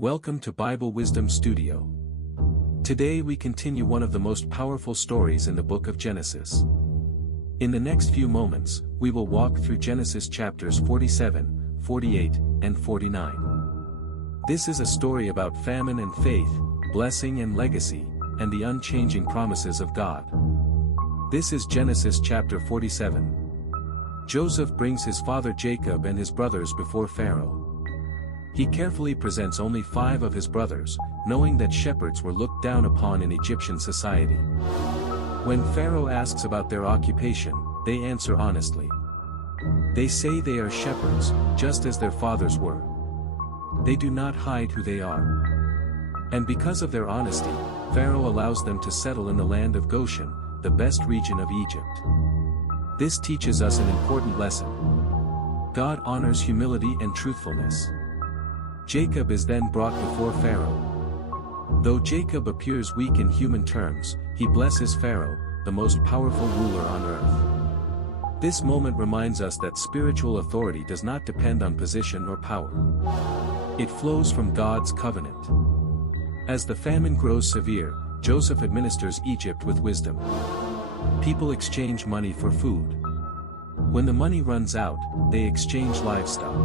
Welcome to Bible Wisdom Studio. Today we continue one of the most powerful stories in the book of Genesis. In the next few moments, we will walk through Genesis chapters 47, 48, and 49. This is a story about famine and faith, blessing and legacy, and the unchanging promises of God. This is Genesis chapter 47. Joseph brings his father Jacob and his brothers before Pharaoh. He carefully presents only 5 of his brothers, knowing that shepherds were looked down upon in Egyptian society. When Pharaoh asks about their occupation, they answer honestly. They say they are shepherds, just as their fathers were. They do not hide who they are. And because of their honesty, Pharaoh allows them to settle in the land of Goshen, the best region of Egypt. This teaches us an important lesson. God honors humility and truthfulness. Jacob is then brought before Pharaoh. Though Jacob appears weak in human terms, he blesses Pharaoh, the most powerful ruler on earth. This moment reminds us that spiritual authority does not depend on position or power. It flows from God's covenant. As the famine grows severe, Joseph administers Egypt with wisdom. People exchange money for food. When the money runs out, they exchange livestock.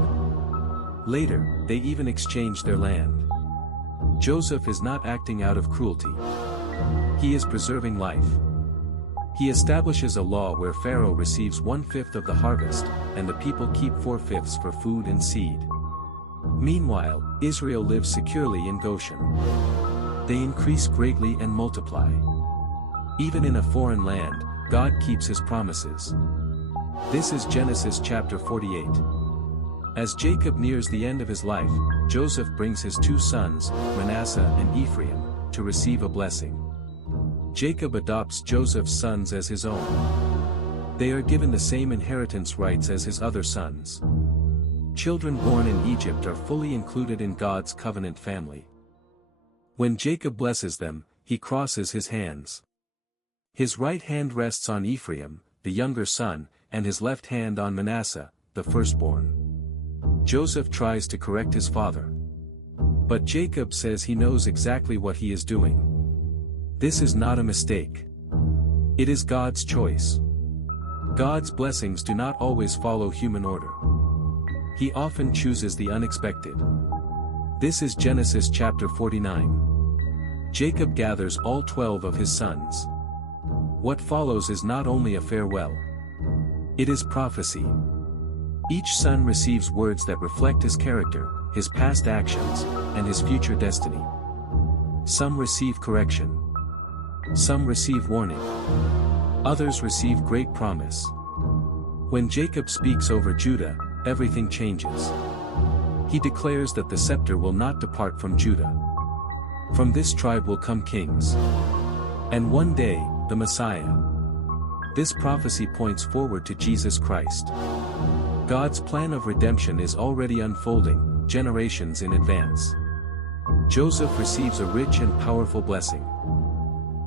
Later, they even exchange their land. Joseph is not acting out of cruelty. He is preserving life. He establishes a law where Pharaoh receives 1/5 of the harvest, and the people keep 4/5 for food and seed. Meanwhile, Israel lives securely in Goshen. They increase greatly and multiply. Even in a foreign land, God keeps his promises. This is Genesis chapter 48. As Jacob nears the end of his life, Joseph brings his 2 sons, Manasseh and Ephraim, to receive a blessing. Jacob adopts Joseph's sons as his own. They are given the same inheritance rights as his other sons. Children born in Egypt are fully included in God's covenant family. When Jacob blesses them, he crosses his hands. His right hand rests on Ephraim, the younger son, and his left hand on Manasseh, the firstborn. Joseph tries to correct his father. But Jacob says he knows exactly what he is doing. This is not a mistake. It is God's choice. God's blessings do not always follow human order. He often chooses the unexpected. This is Genesis chapter 49. Jacob gathers all 12 of his sons. What follows is not only a farewell. It is prophecy. Each son receives words that reflect his character, his past actions, and his future destiny. Some receive correction. Some receive warning. Others receive great promise. When Jacob speaks over Judah, everything changes. He declares that the scepter will not depart from Judah. From this tribe will come kings. And one day, the Messiah. This prophecy points forward to Jesus Christ. God's plan of redemption is already unfolding, generations in advance. Joseph receives a rich and powerful blessing.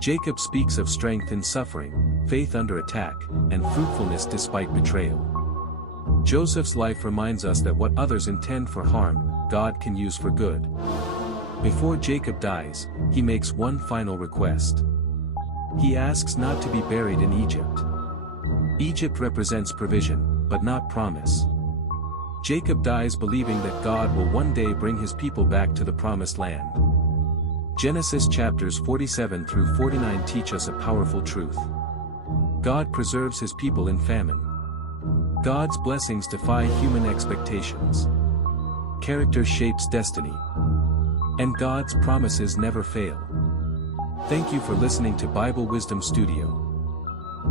Jacob speaks of strength in suffering, faith under attack, and fruitfulness despite betrayal. Joseph's life reminds us that what others intend for harm, God can use for good. Before Jacob dies, he makes one final request. He asks not to be buried in Egypt. Egypt represents provision, but not promise. Jacob dies believing that God will one day bring his people back to the promised land. Genesis chapters 47 through 49 teach us a powerful truth. God preserves his people in famine. God's blessings defy human expectations. Character shapes destiny. And God's promises never fail. Thank you for listening to Bible Wisdom Studio.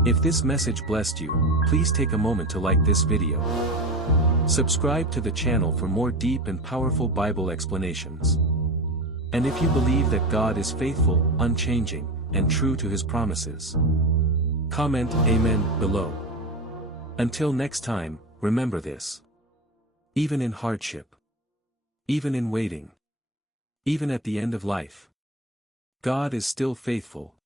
If this message blessed you, please take a moment to like this video. Subscribe to the channel for more deep and powerful Bible explanations. And if you believe that God is faithful, unchanging, and true to his promises, comment Amen below. Until next time, remember this. Even in hardship, even in waiting, even at the end of life, God is still faithful.